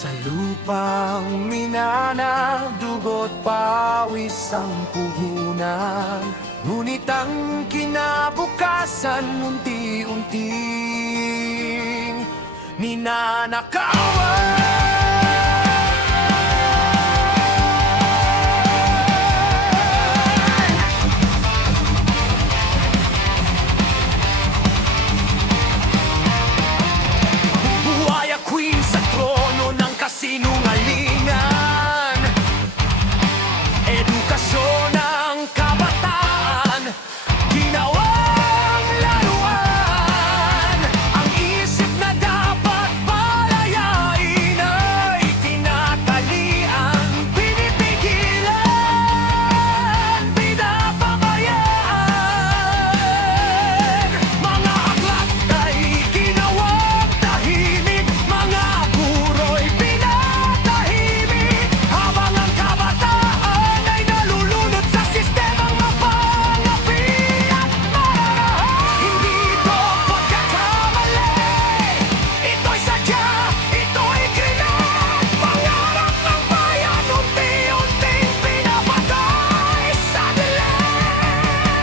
Sa lupang minana, dugo't pawis ang puhunan. Ngunit ang kinabukasan, unti-unting ninanakawan. Buhay a queen sa trono ng kasinungalingan. Edukasyon ng kabataan, ginawang laruan. Ang isip na dapat palayain ay tinatalian, pinipigilan, pinapabayaan. Mga aklat ay ginawang tahimik, mga guro'y pinatahimik, habang ang kabataan ay nalulunod sa sistemang mapangapi at marahan. Hindi ito pagkakamali, ito'y sadya, ito'y krimen. Pangarap ng bayan, unti-unting pinapatay sa dilim.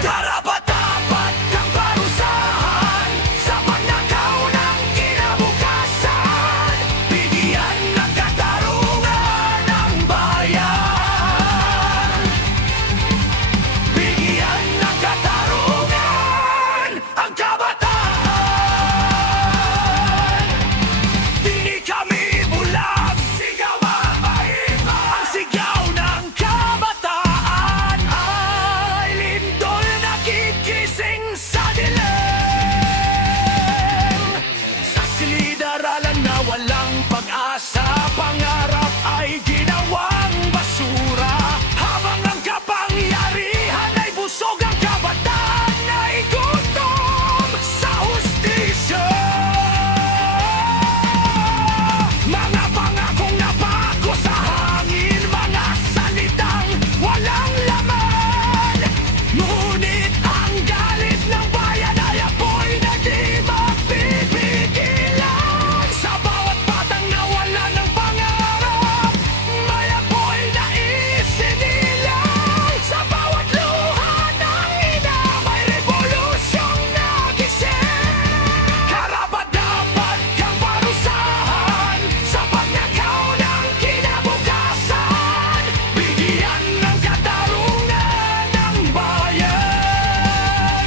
Karapat-dapat kang parusahan sa pagnakaw ng kinabukasan. Bigyan ng katarungan ang bayan. Bigyan ng katarungan ang kabataan. Di kami bulag, sigaw ang maiba. Ang sigaw ng kabataan ay lindol na kikising sa dilim. Sa silid-aralan na walang pag-asa, pangarap ay ginawang basura. Habang ang kapangyarihan ay busog, ang kabataan ay gutom sa hustisya. Mga pangakong nabago sa hangin, mga salitang walang laman. Ngunit ang galit ng bayan ay apoy na di mapipigilan. Sa bawat batang nawalan ng pangarap, may apoy na isinilang. Sa bawat luha ng ina, may revolusyong nagising. Karapat-dapat kang parusahan sa pagnakaw ng kinabukasan. Bigyan ng katarungan ang bayan.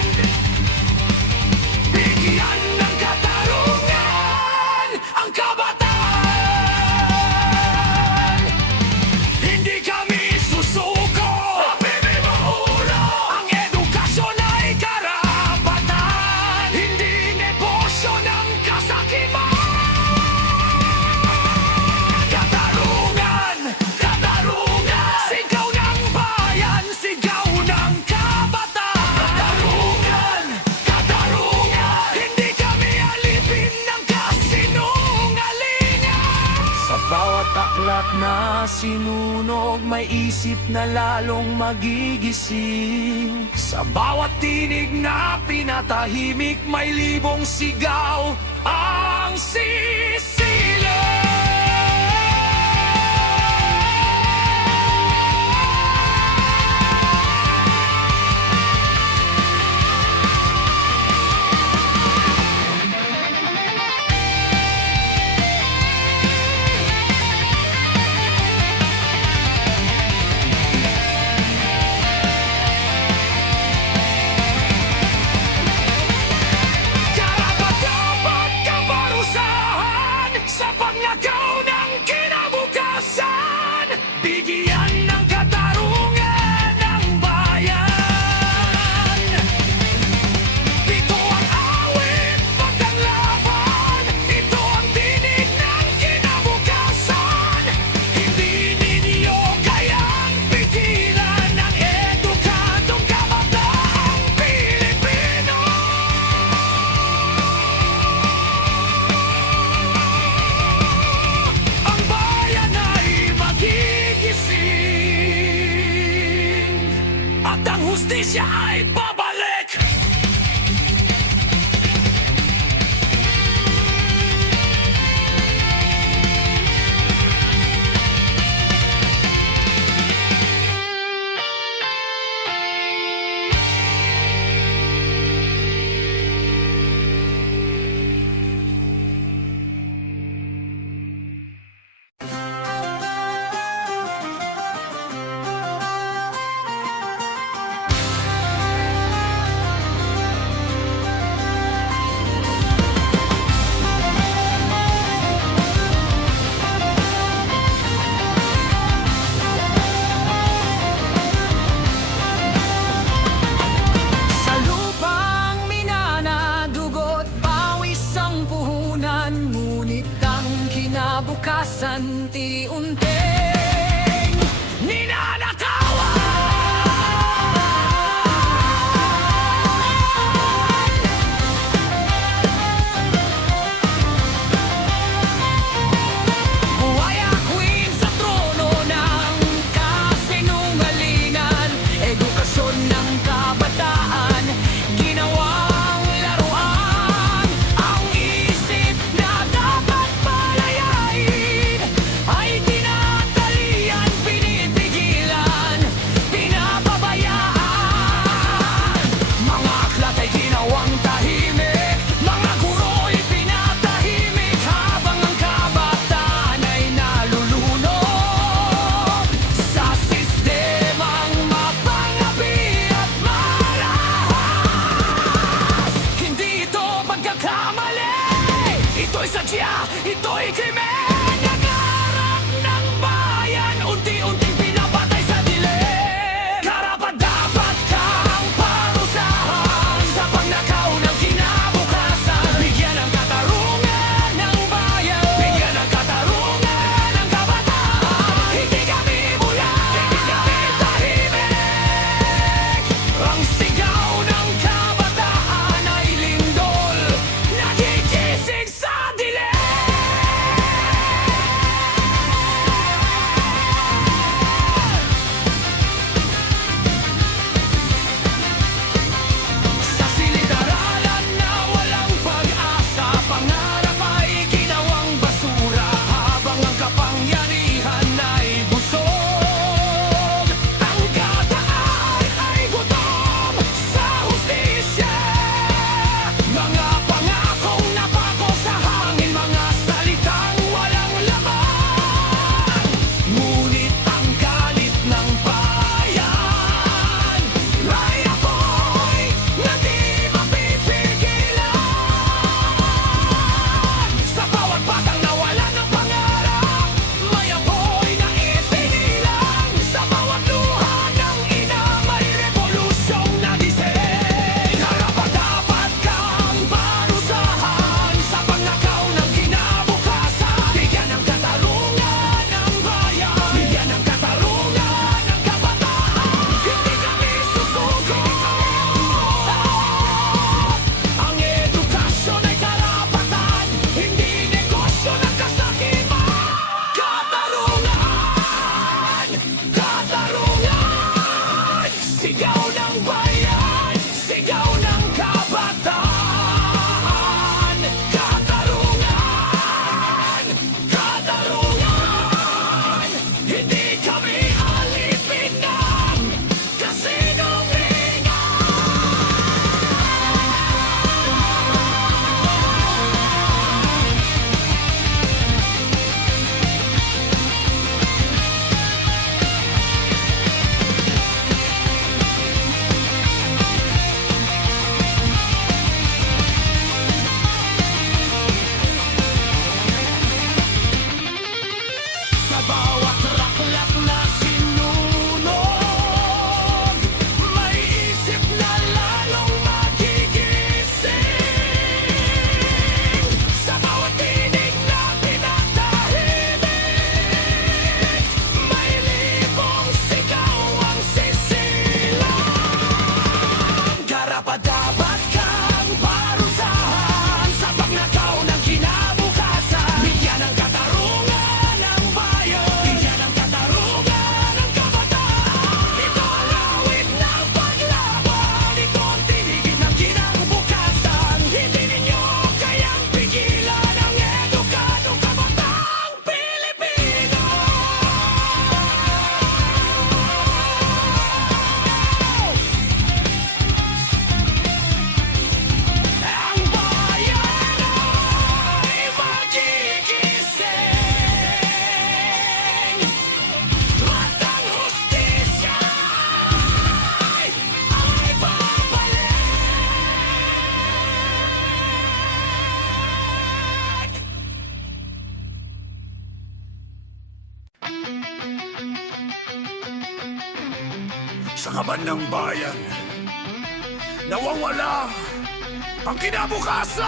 Bigyan ng katarungan ang kabataan. Hindi kami susuko, pipipahula. Ang edukasyon ay karapatan, hindi negosyo ng kasakiman. Katarungan, katarungan, sigaw ng bayan, sigaw ng kabataan. Katarungan, katarungan, hindi kami alipin ng kasinungalingan. Sa bawat aklat na sinunog, may isip na lalong magigising. Sa bawat tinig na pinatahimik, may libong sigaw ang sisilang. Karapat-dapat kang parusahan kinabukasan ti-unting ninanakawan. Buhay ang queen sa trono ng kasinungalingan, edukasyon ng kabataan, ginawang laruan. Ang isip na dapat palayain ay tinatalian, pinipigilan, pinababayaan. Mga aklat ay ginawang tahimik, mga guro'y pinatahimik, habang ang kabataan ay nalulunod sa sistemang mapangapi at marahas. Hindi ito pagkakamali, ito'y sadya, ito'y krimen. Nangarap ng bayan, unti-unting pinapatay sa dilim. Karapat-dapat kang parusahan sa pagnakaw ng kinabukasan. Bigyan ng katarungan ng bayan, bigyan ng katarungan ng kabataan. Hindi kami bulag, hindi kami tahimik. Ang sigaw ng kabataan ay lindol, nagigising sa dilim. Sa silid-aralan na walang pag-asa, pangarap ay ginawang basura, habang ang kapangyarihan ay busog. Ang kataan ay gutom sa hustisya, mga pangakong napako sa hangin, mga salitang walang laman. Ngunit ang galit ng bayan ay apoy na di mapipigilan. Sa bawat batang nawalan ng pangarap, may apoy na isinilang. Sa bawat luha ng ina, may revolusyong nagising. Karapat-dapat kang parusahan sa pagnakaw ng kinabukasan. Bigyan ng katarungan ng bayan, bigyan ng katarungan ng kabataan. Hindi kami susuko. Ang edukasyon ay karapatan, hindi negosyo ng kasakiman. Katarungan! Katarungan! Sigaw ng bayan, sigaw ng kabataan. Katarungan! Katarungan! Hindi kami alipin ng kasinungalingan. Sa bawat raklap na sinunog, may isip na lalong magigising. Sa bawat tinig na pinatahimik, may libong sigaw ang sisilang. Karapat-dapat kang parusahan sa pagnakaw ng kinabukasan. Bigyan ng katarungan ng bayan, bigyan ng katarungan ng kabataan. Ito ang awit ng paglaban, ito ang tinigin ng kinabukasan. Hindi ninyo kayang pigilan ang edukadong kabataang Pilipino. Ang bayan ay magigising, at ang hustisya ay babalik. Sa kaban ng bayan, nawawala ang kinabukasan!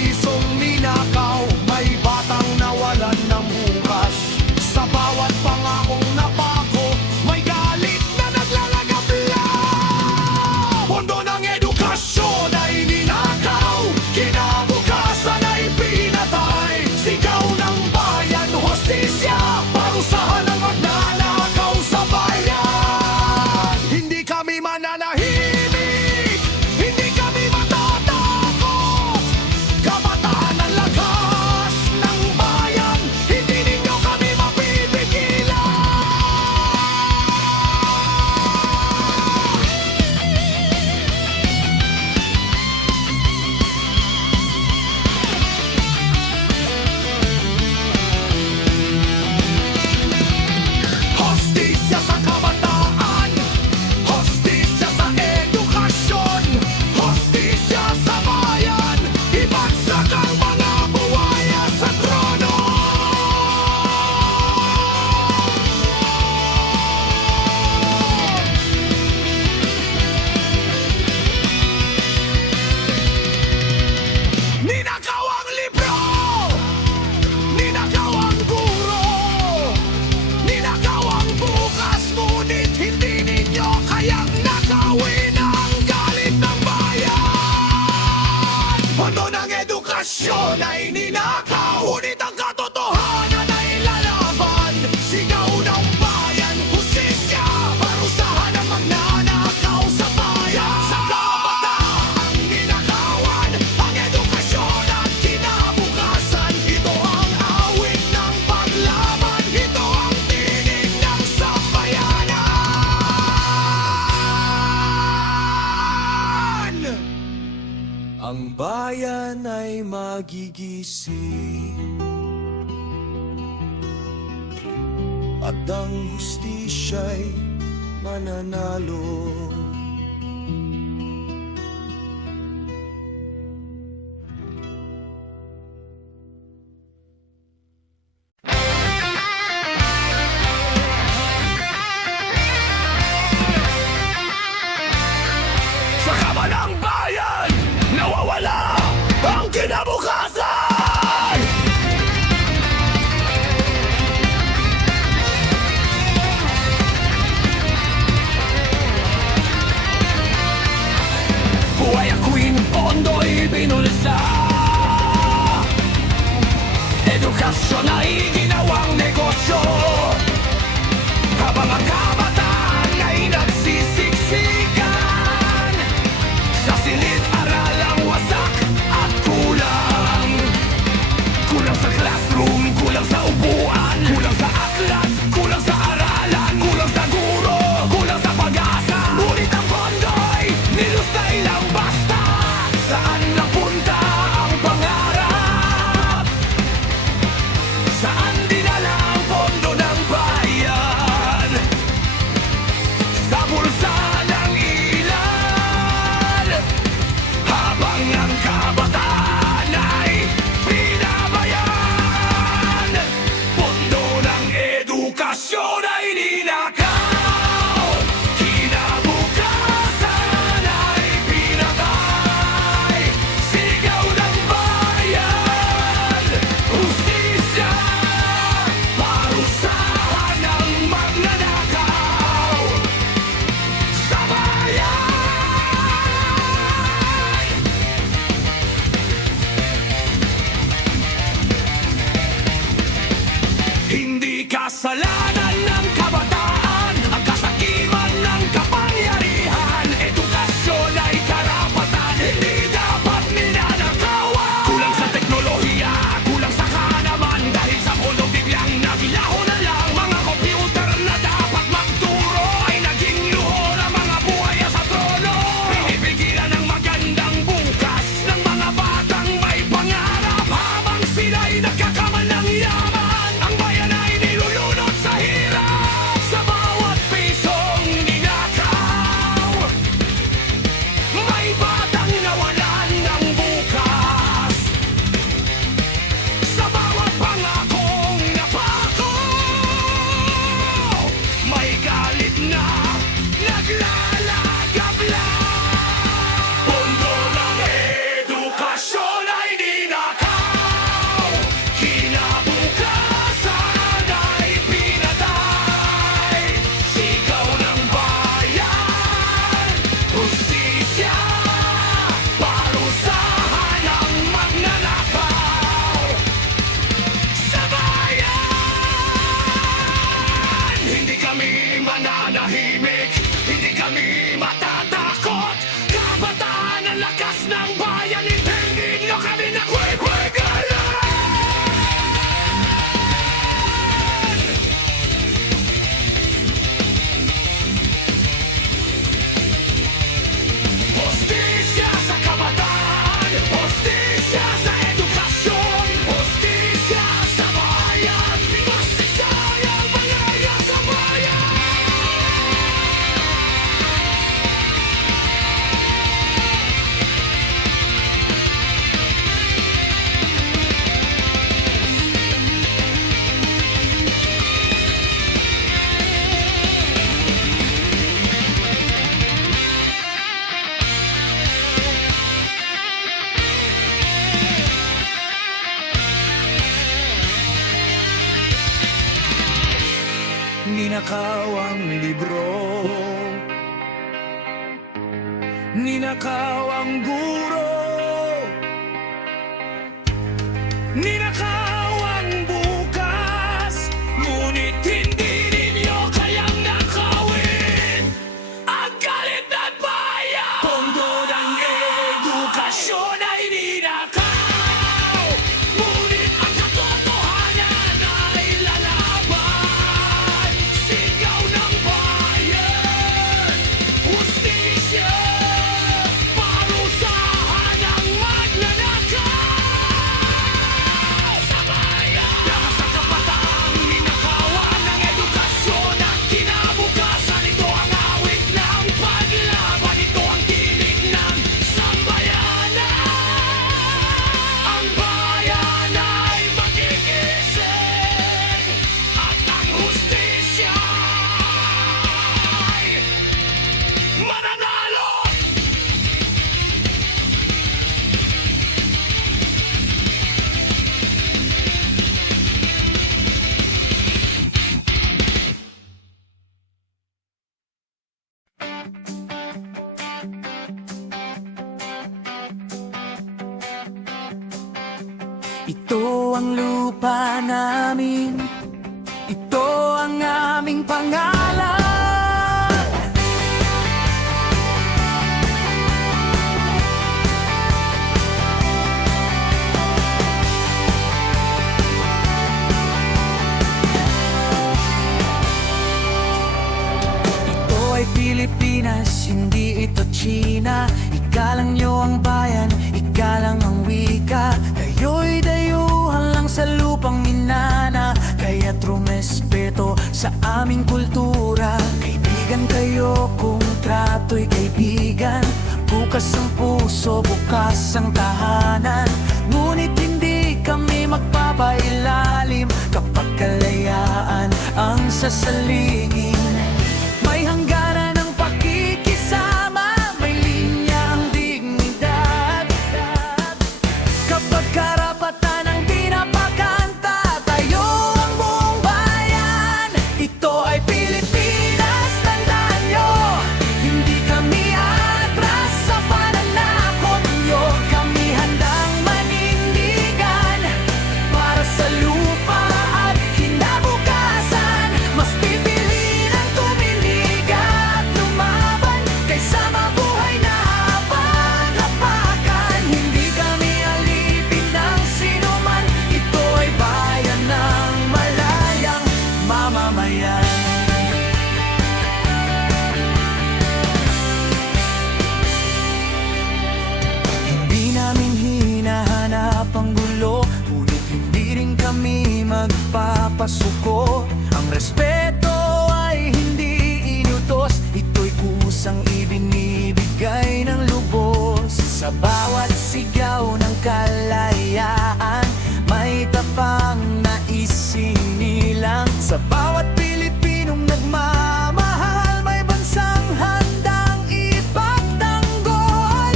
pisong ninakaw, may batang nawalan ng bukas. Sa bawat pangakong napako, may galit na naglalagabla. Pondo ng edukasyon ay ninakaw, kinabukasan ay pinatay. Sigaw ng bayan, hostisya, parusahan ng magnanakaw sa bayan. Hindi kami mananahimik, hindi kami matatakot. Kabataan ang lakas ng bayan, hindi ninyo kami mapipigilan. Hostisya sa kabataan, hostisya sa edukasyon, hostisya sa bayan, ibagsak ang mga buwaya sa trono. Ninakaw ang libro, ninakaw ang guro, ninakaw ang bukas, ngunit hindi ninyo kayang nakawin ang galit ng bayan. Pondo ng edukasyon ay ninakaw, ngunit ang katotohanan ay lalaban. Sigaw ng bayan, hustisya, parusahan ang magnanakaw sa bayan. Sa kabataang ninakawan, ang edukasyon at kinabukasan. Ito ang awit ng paglaban, ito ang tinig ng sambayanan. Ang bayan ay magigising, at ang hustisya'y mananalo. Sa kabanang bayan, nawawala ang kinabukasan. Buhay ang queen, pondo'y binulsa. Edukasyon ay ginawang negosyo, habang ang kabataan ay nagsisiksikan. Sa silid-aral ang wasak at kulang. Kulang sa classroom, kulang sa upuan, kulang sa aklat, kulang sa aralan, kulang sa guro, kulang sa pag-asa. Ngunit ang pondo'y nilustay lang basta. Saan napunta ang pangarap? Saan dinala Ninakaw ang libro, ninakaw ang guro, ninakaw ang bukas. Ngunit hindi ninyo kayang nakawin ang galit at bayan. Pondo ng edukasyon ay ninakaw, ngunit ang katotohanan ay lalaban. Sigaw ng bayan, hustisya, parusahan ang magnanakaw sa bayan. Lakas ng kapataang ninakawan ng edukasyon at kinabukasan. Ito ang awit ng paglaban, ito ang tinig ng sambayanan. Ang bayan ay magigising at ang hustisya ay mananalo. Ito ang lupa namin, ito ang aming pangalan. Ito ay Pilipinas, hindi ito China. Ikalang nyo ang bayan, ikalang ang wika. Kayo'y dayuhan lang sa lupang minana, kaya't rumespeto sa aming kultura. Kaibigan kayo kung trato'y kaibigan. Bukas ang puso, bukas ang tahanan. Ngunit hindi kami magpapailalim kapag kalayaan ang sasalingin. May hangganan ng pakikisama, may linya ang dignidad. Kapag karapatan ang pinapakanta, tayo ang buong bayan. Ito ay Pilipinas, tandaan nyo. Hindi kami atras sa pananakot nyo. Kami handang manindigan para sa lupa at kinabukasan. Mas pipiliin ang tuminig at lumaban kaysa mabuhay na habang-hapakan. Hindi kami alipin ng sinuman, ito ay bayan ng malayang mamamayan. Hindi namin hinahanap ang gulo, ngunit hindi rin kami magpapasuko. Ang respeto ay hindi inutos, ito'y kusang ibinibigay ng lubos. Sa bawat sigaw ng kalayaan, may tapang na isinilang. Sa bawat Pilipinong nagmamahal, may bansang handang ipagtanggol.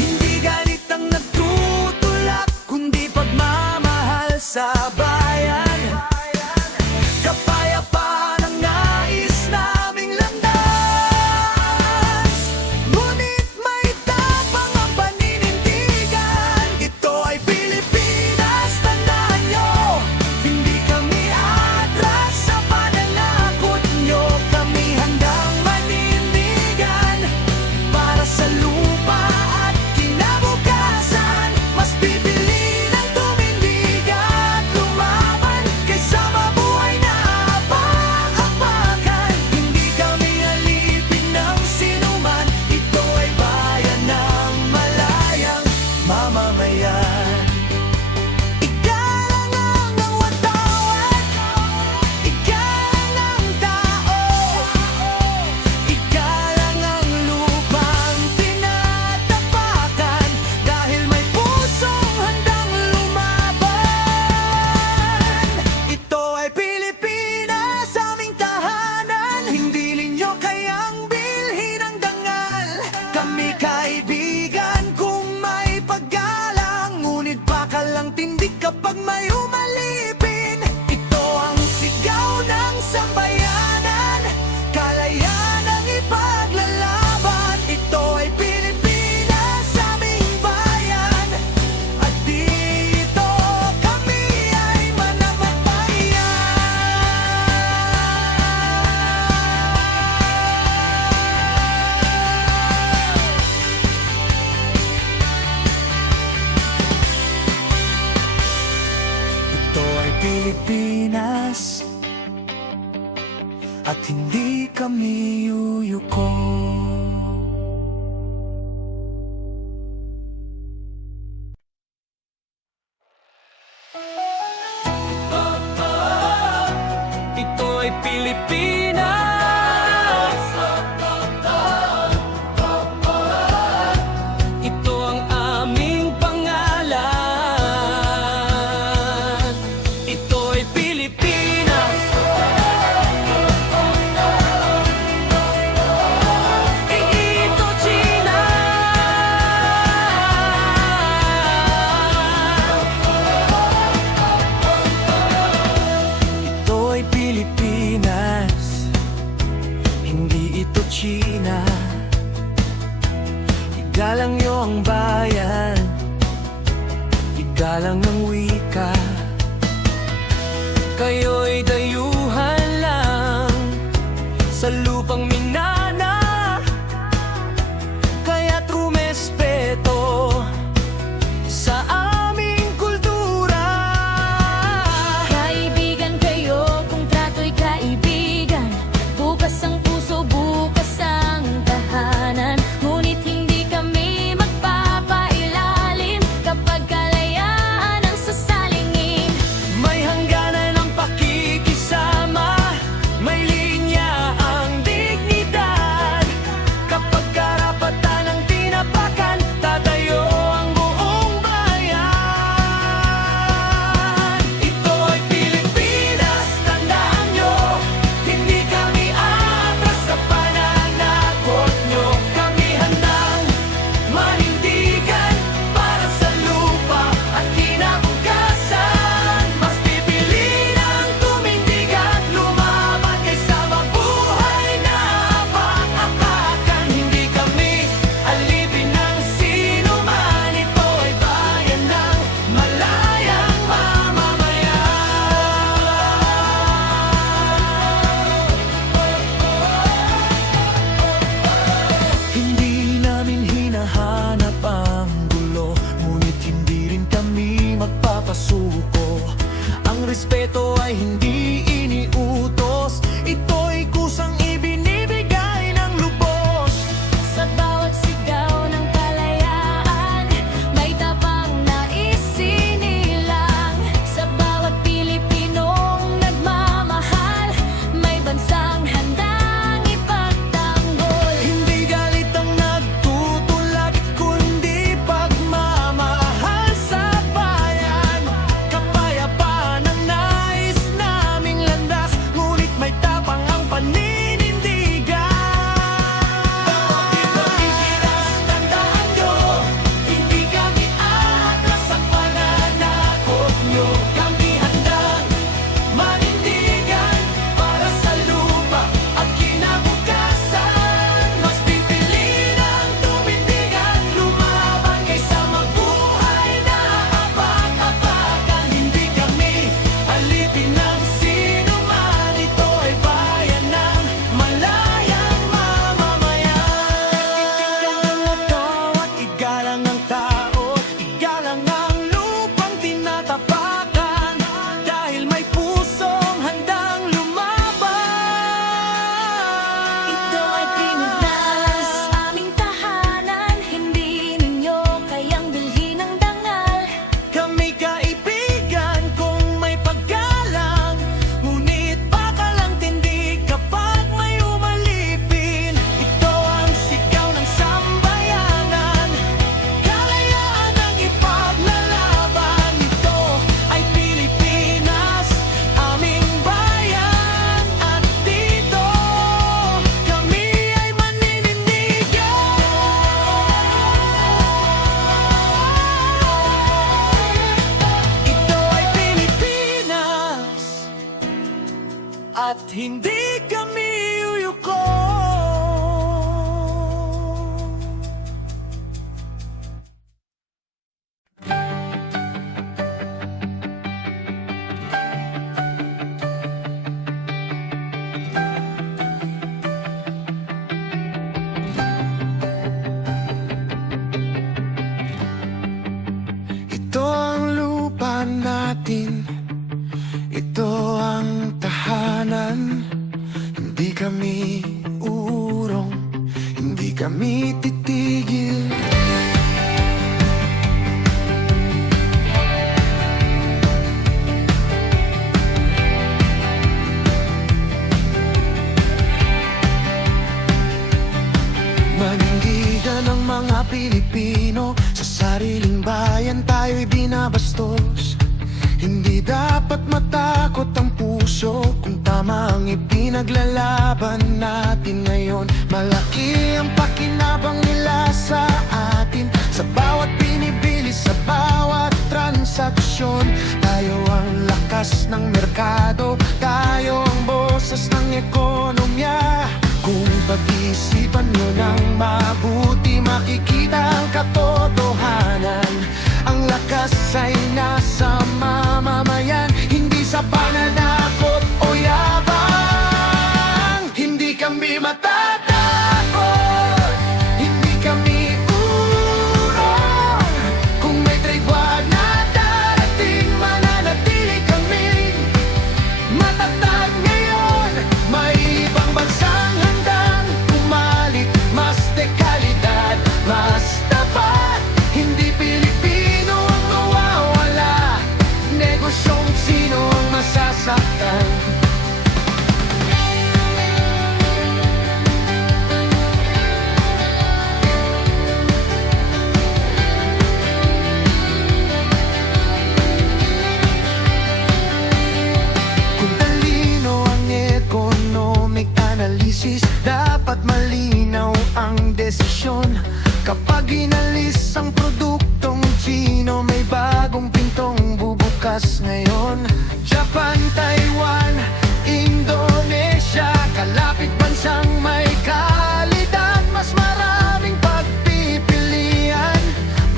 Hindi galit ang nagtutulak, kundi pagmamahal sa bayan. Kapayapaan ang nais naming landas, ngunit may tapang ang paninindigan. Ito ay Pilipinas, tandaan nyo. Hindi kami atras sa pananakot nyo. Kami handang manindigan para sa lupa at kinabukasan. Mas pipiliin ang tumindig at lumaban kaysa mabuhay na habang-hapakan. Hindi kami alipin ng sinuman, ito ay bayan ng malayang mamamayan. Igalang ang watawat, igalang ang tao, igalang ang lupang tinatapakan. Dahil may pusong handang lumaban. Ito ay Pilipinas, aming tahanan. Hindi ninyo kayang bilhin ang dangal. Kami kaibigan kung may paggalang, ngunit baka lang tindig kapag may umalipin. Ito ang sigaw ng sambayan. Pilipinas at hindi kami yuyuko. Ito'y Pilipinas. Ito ang aming pangalan. Ito'y Pilipinas. Ito China. Ito'y Pilipinas, hindi ito China. Igalang niyo ang bayan, igalang ang wika. Kayo'y dayuhan lang sa lupang minana, kaya't rumespeto sa aming kultura. Kaibigan kayo kung trato'y kaibigan. Bukas ang puso, bukas ang tahanan. Ngunit hindi kami magpapailalim kapag kalayaan ang sasalingin. May hangganan ang pakikisama, may linya ang dignidad. Kapag karapatan ang tinapakan, tatayo ang buong bayan. Ito ay Pilipinas, tandaan nyo, hindi kami atras sa pananakot nyo. Kami handang manindigan para sa lupa at kinabukasan. Mas pipili ng tumindig at lumaban kaysa mabuhay na apak-apakan. Hindi kami alipin ng sino man. Ito ay bayan ng malayang mamamayan. Hindi namin hinahanap ang gulo, ngunit hindi rin kami magpapasuko. Ang respeto ay hindi iniutos, ito'y kusang ibinibigay ng lubos. Sa bawat sigaw ng kalayaan, may tapang na isinilang. Sa bawat Pilipinong nagmamahal, may bansang handang ipagtanggol. Hindi galit ang nagtutulak, kundi pagmamahal sa bayan. Kapayapaan ang nais naming landas, ngunit may tapang ang paninindigan. Pilipinas, tandaan nyo, hindi kami atras sa pananakot nyo. Kami handang manindigan para sa lupa at kinabukasan. Mas pipili ng tumindig at lumaban kaysa mabuhay na apak-apakan. Hindi kami alipin ng sino man. Ito ay bayan ng malayang mamamayan. Itigang ang at igalang ang tao, igalang ang lupang tinatapakan. Dahil may pusong handang lumaban. Ito ay Pilipinas, aming tahanan. Hindi ninyo kayang bilhin ng dangal. Kami kaibigan kung may paggalang, ngunit baka lang tindig kapag may umalipin. Ito ang sigaw ng sambayanan, kalayaan ang ipaglalaban. Ito ay Pilipinas, aming bayan, at dito kami ay maninindigan. Ito ay Pilipinas at hindi kami yuyuko. Ito ang lupa natin, binabastos. Hindi dapat matakot ang puso kung tama ang ipinaglalaban natin ngayon. Malaki ang pakinabang nila sa atin, sa bawat pinibili, sa bawat transaksyon. Tayo ang lakas ng merkado, tayo ang boses ng ekonomiya. Kung pag-isipan nyo ng mabuti, makikita ang katotohanan. Ang lakas ay nasa mamamayan, hindi sa pananakot o yabang. Hindi kami matatakot, hindi kami urong. Kung may trade war na darating, mananatili kami matatag ngayon. May ibang bansang handang pumalit, mas dekalidad, mas tapat. Hindi Pilipino ang mawawala, negosyong sino ang masasaktan. Kung talino ang economic analysis, dapat malinaw ang desisyon. Kapag inalis ang produktong Chino, may bagong pintong bubukas ngayon. Japan, Taiwan, Indonesia, kalapit bansang may kalidad. Mas maraming pagpipilian,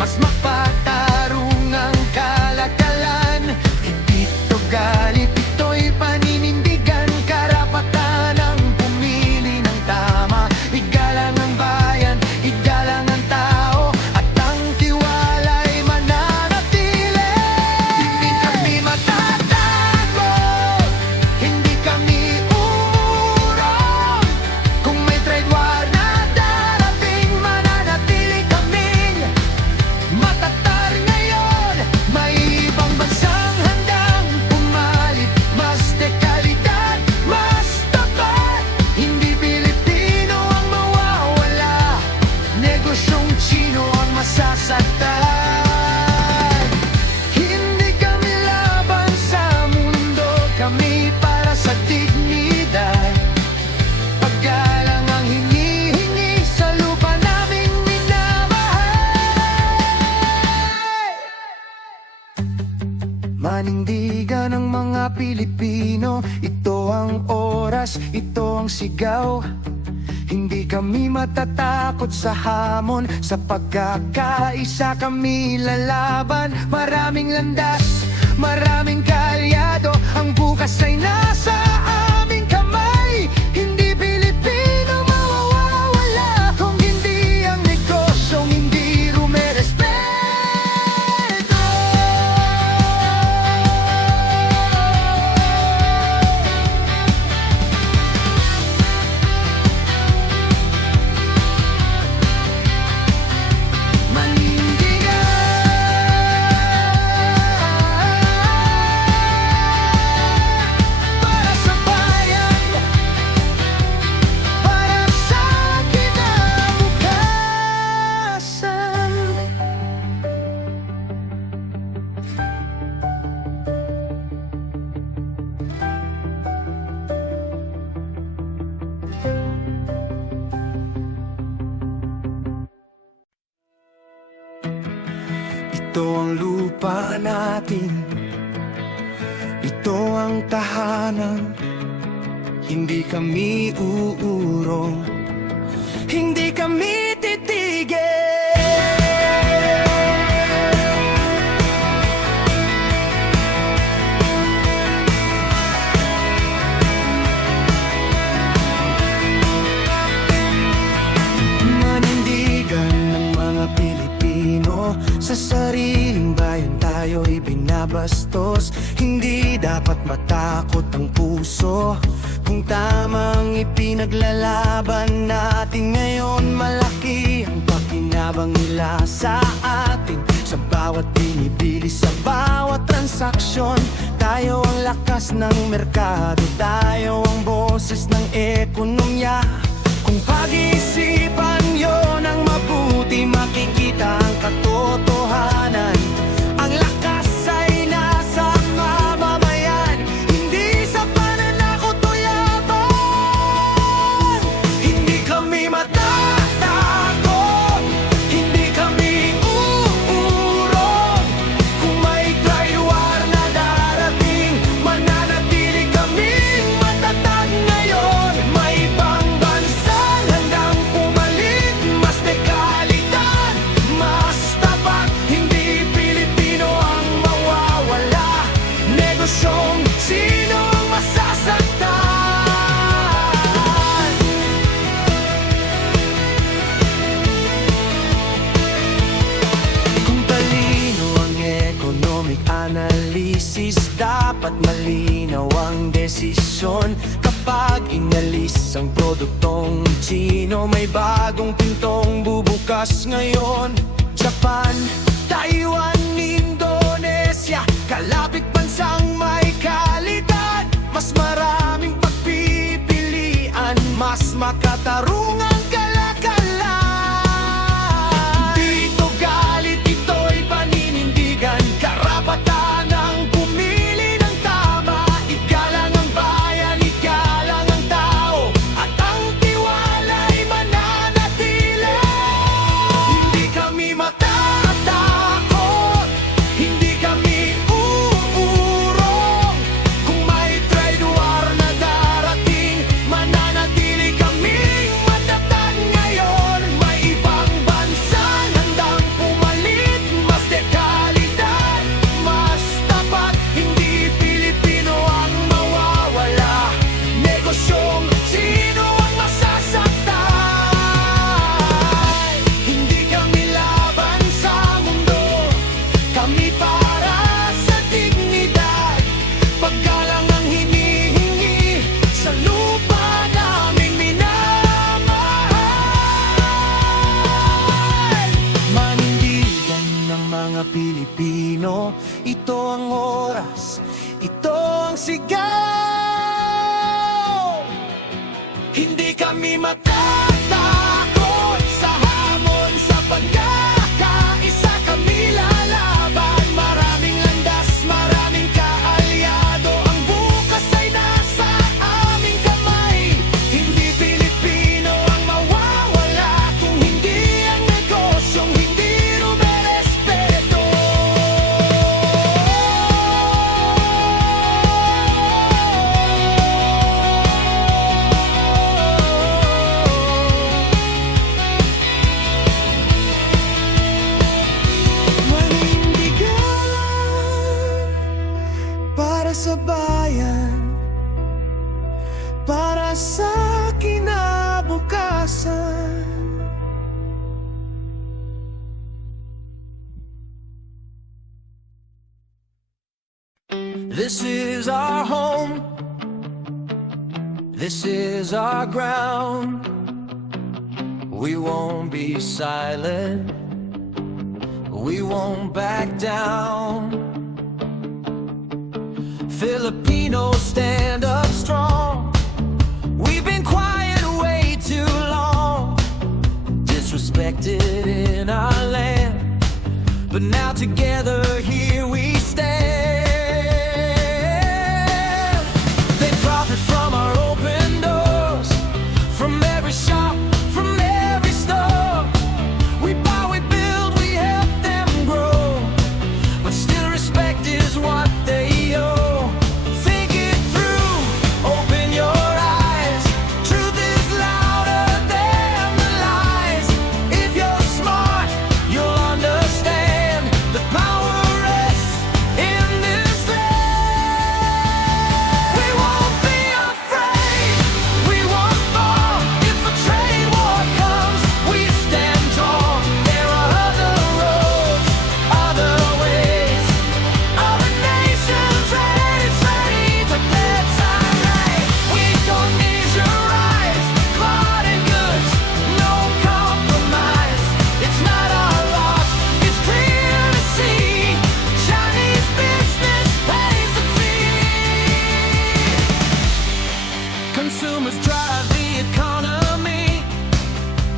mas mapatarong ang kalakalan. Hindi ito galit, ito'y paninindigan. Karapatan ang pumili ng tama. Igalang ang bayan, igalang ang tao, at ang tiwala'y mananatili. Hindi kami matatakot, hindi kami urong. Kung may trade war na darating, mananatili kaming matatar ngayon. May ibang bansang handang pumalit, mas dekalidad, mas tapat. Hindi Pilipino ang mawawala, negosyong Chino ang masasaktan. Hindi kami laban sa mundo, kami para sa dignidad. Paggalang ang hinihingi sa lupa naming minamahal. Manindigan ang mga Pilipino, ito ang oras, ito ang sigaw. Hindi kami matatakot sa hamon, sa pagkakaisa kami lalaban. Maraming landas, maraming kaalyado, ang bukas ay nasa aming kamay. Hindi Pilipino mawawala kung hindi ang negosyong hindi rumerespeto. Para sa bayan, para sa kinabukasan. Ito ang lupa natin, ito ang tahanan. Hindi kami uurong, hindi kami titigil. Manindigan ng mga Pilipino, sa sariling bayan tayo'y binabastos. Hindi dapat matakot ang puso kung tamang ipinaglalaban natin ngayon. Malaki ang pakinabang nila sa atin, sa bawat binibili, sa bawat transaksyon. Tayo ang lakas ng merkado, tayo ang boses ng ekonomiya. Kung pag-iisipan nyo ng mabuti, makikita ang katotohanan. Ang lakas analisis, dapat malinaw ang desisyon. Kapag inalis ang produktong Chino, may bagong pintong bubukas ngayon. Japan, Taiwan, Indonesia, kalapit bansang may kalidad. Mas maraming pagpipilian, mas makatarungang kalakalan. Dito galit, ito'y paninindigan, karapatan ang pumili ng tama. Igalang ang bayan, igalang ang tao, at ang tiwala'y mananatili. Hindi kami matatakot, hindi kami uurong. Kung may trade war na darating, mananatili kaming matatag ngayon. May ibang bansang handang pumalit, mas dekalidad, mas tapat. Hindi Pilipino ang mawawala, negosyong sino ang masasaktan. Hindi kami laban sa mundo, kami para sa dignidad. Paggalang ang hinihingi sa lupa naming minamahal. Manindigan ng mga Pilipino, ito ang oras, ito ang sigaw. Hindi kami matatakot sa hamon, sa pagkakaisa kami lalaban. Maraming landas, maraming kaalyado, ang bukas ay nasa aming kamay. Hindi Pilipino ang mawawala kung hindi ang negosyong hindi rumerespeto. Manindigan para sa bayan, para sa kinabukasan. This is our home, this is our ground. We won't be silent, we won't back down. Filipinos stand up strong, we've been quiet way too long, disrespected in our land, but now together here we stand. They profit from our open doors, from every shop, from every store. We buy, we build, we help them grow, but still respect is what they owe. Think it through, open your eyes. Truth is louder than the lies. If you're smart, you'll understand the power rests in this land. We won't be afraid, we won't fall. If a trade war comes, we stand tall. There are other roads, other ways, other nations ready to their time. Hey, we don't need your rise, clotted goods, no compromise. It's not our loss, it's clear to see. Chinese business pays the fee. Consumers drive the economy,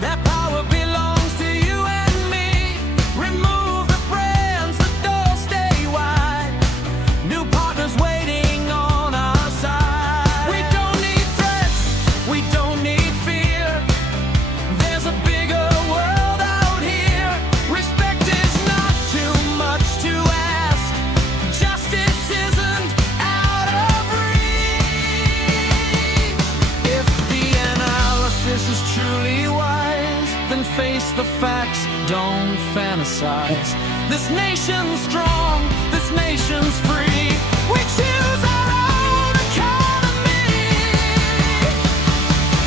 that power belongs to you and me. Remove the brands, the doors stay wide. New partners waiting on our side. We don't need threats, we don't need fear. There's a bigger world out here. Respect is not too much to ask. Justice isn't out of reach. If the analysis is truly wise, then face the facts, don't fantasize. This nation's strong, this nation's free. We choose our own economy.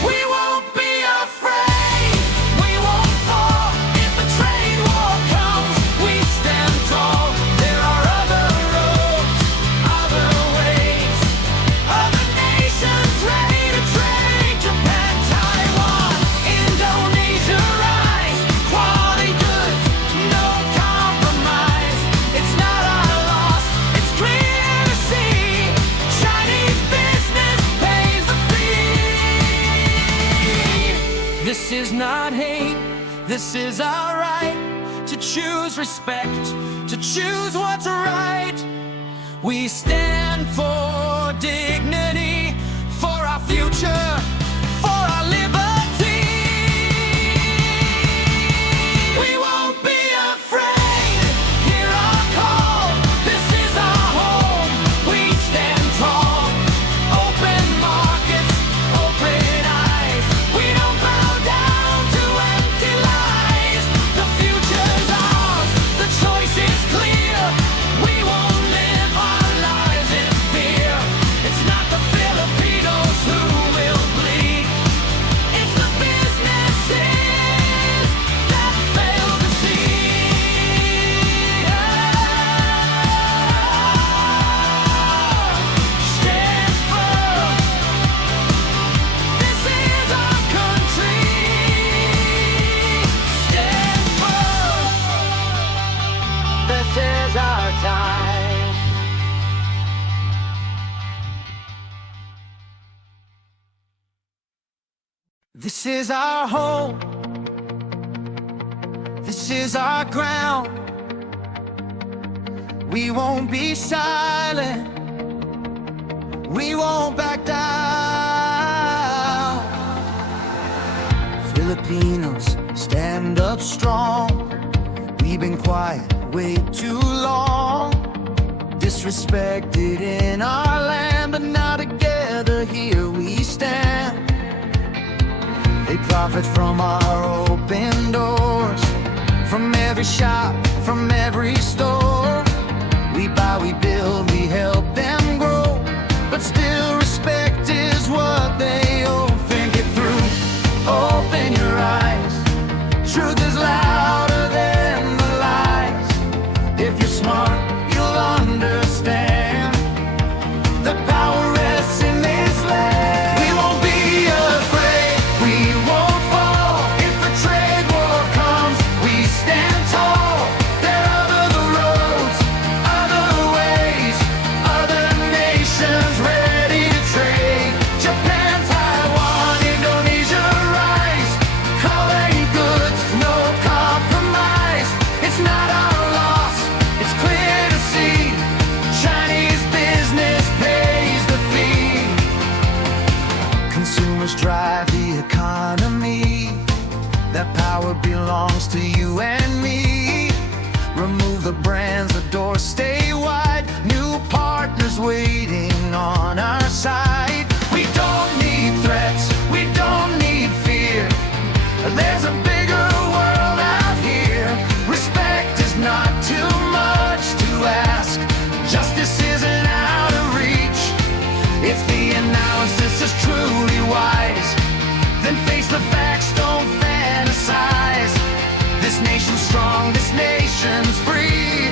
We won't be afraid, we won't fall. If a trade war comes, we stand tall. There are other roads, not hate. This is our right to choose respect, to choose what's right. We stand for dignity, for our future, for our liberty. We won't be afraid. Hear our call. This is our home. We stand tall. Open markets, open eyes. We don't bow down to empty lies. The future's ours. The choice is clear. We won't live our lives in fear. It's not the Filipinos who will bleed. It's the businesses that fail to see. Stand firm. This is our country. Stand firm. This is our time. This is our home. This is our ground. We won't be silent. We won't back down. Filipinos, stand up strong. We've been quiet way too long. Disrespected in our land, but now together here we stand. They profit from our open doors, from every shop, from every store. We buy, we build, we help them grow, but still respect is what they owe. Think it through, open your eyes. Truth is louder than the lies. If you're smart, you'll understand. The power rests in this land. We won't be afraid. We won't fall. If a trade war comes, we stand tall. There are other roads, other ways, other nations ready to trade. Japan, Taiwan, Indonesia, rise. Calling goods, no compromise. It's not our loss, it's clear to see. Chinese business pays the fee. Consumers drive the economy. That power belongs to you and me. Remove the brands, the doors stay wide. New partners waiting on our side. We don't need threats, we don't need fear. There's a bigger world out here. Respect is not too much to ask. Justice isn't out of reach. If the analysis is truly wise, then face the facts, don't fantasize. This nation's strong, this nation's free.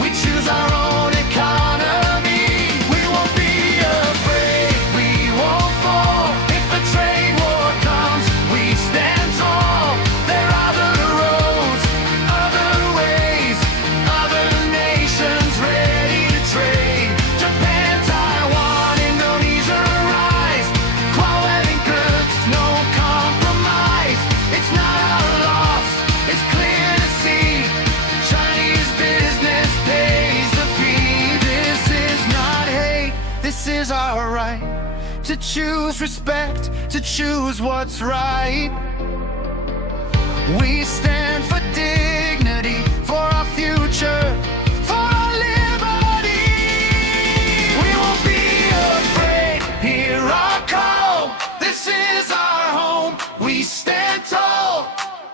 We choose our own economy. We won't be afraid, we won't fall. If a trade war comes, we stand tall. There are other roads, other ways, other nations ready to trade. Japan, Taiwan, Indonesia, rise. Quality goods, no compromise. It's not our loss, it's clear to see. Chinese business pays the fee. This is not hate, this is our right. To choose respect, to choose what's right. We stand for dignity, for our future, for our liberty. We won't be afraid, hear our call. This is our home, we stand tall.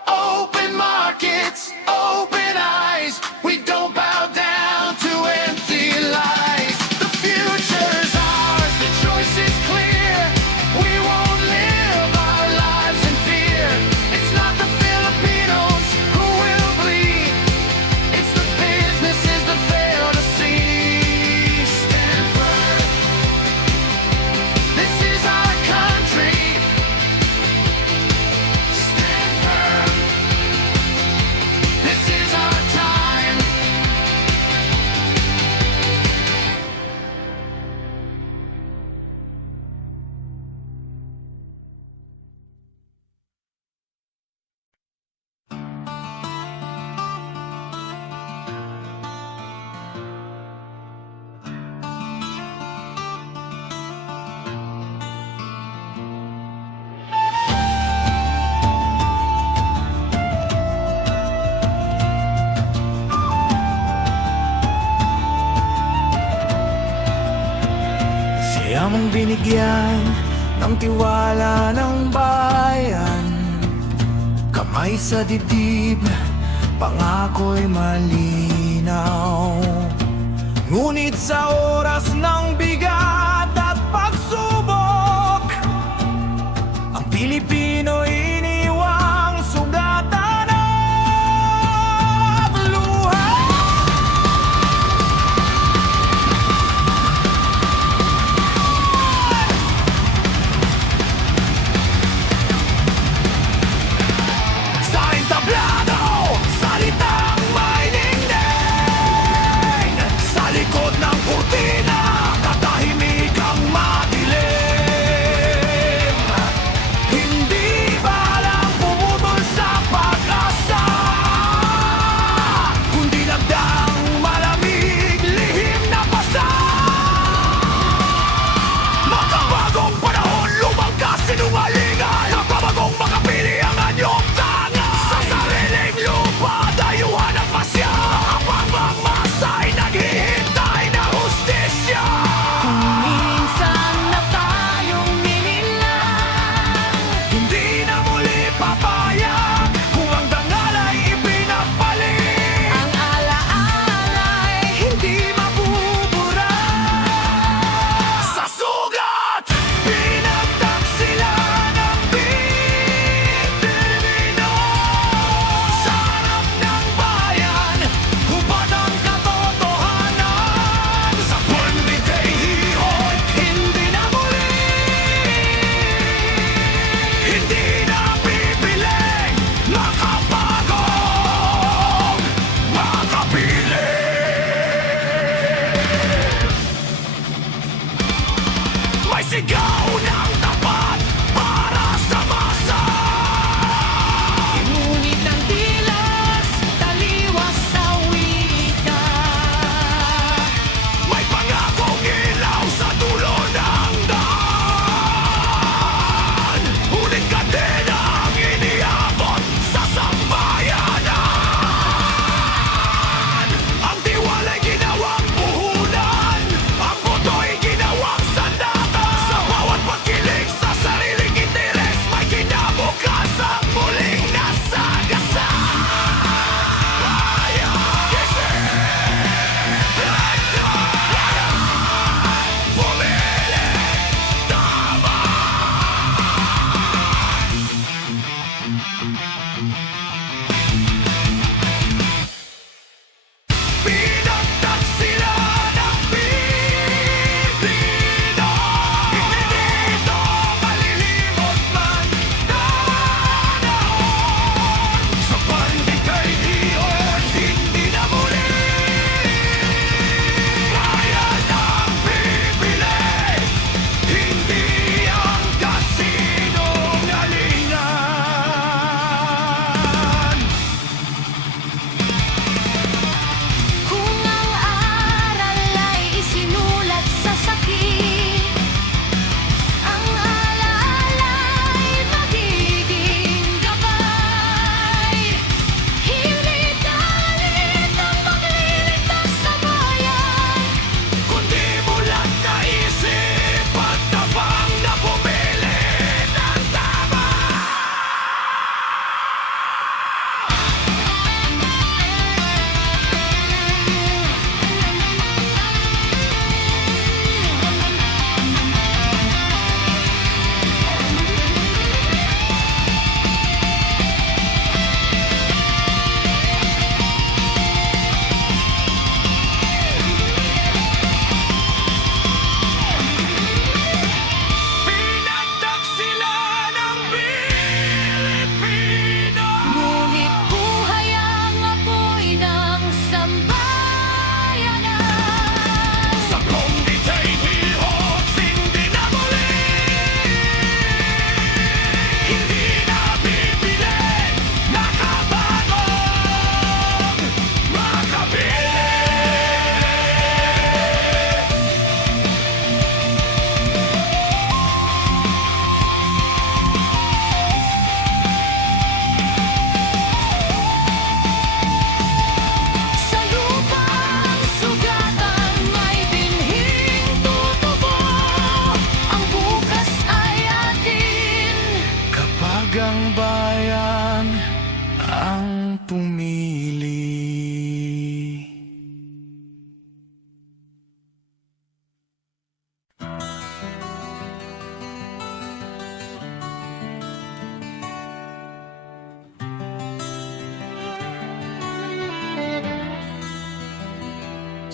Open markets, open eyes. We don't bow down to empty lies. The future's ours, the choice is clear. We won't live our lives in fear. It's not the Filipinos Kaya mong binigyan ng tiwala ng bayan. Kamay sa dibdib, pangako'y malinaw. Ngunit sa oras ng bigat at pagsubok, ang Pilipino iniwang sugatan at luha. Sa entablado, salitang may ningning. Sa likod ng kurtina, katahimik ang madilim. Hindi balang pumutol sa pag-asa, kundi nagdang malamig, lihim na pasa. Makabagong panahon, lumangkas sinungalingan. Nakabagong makapili ang anyong tanga. Sa sariling lupa, dayuhan ang pasya. Habang ang masa'y naghihintay na hustisya.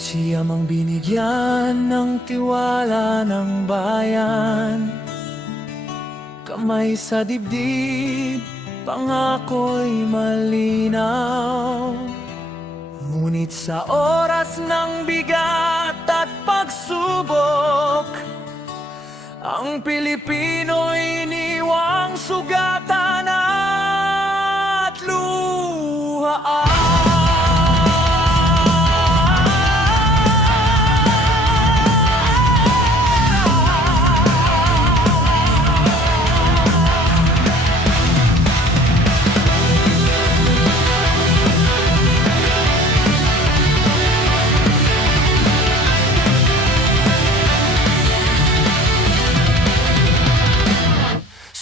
Siyam ang binigyan ng tiwala ng bayan. Kamay sa dibdib, pangako'y malinaw. Ngunit sa oras ng bigat at pagsubok, ang Pilipino'y iniwang sugatan at luhaan.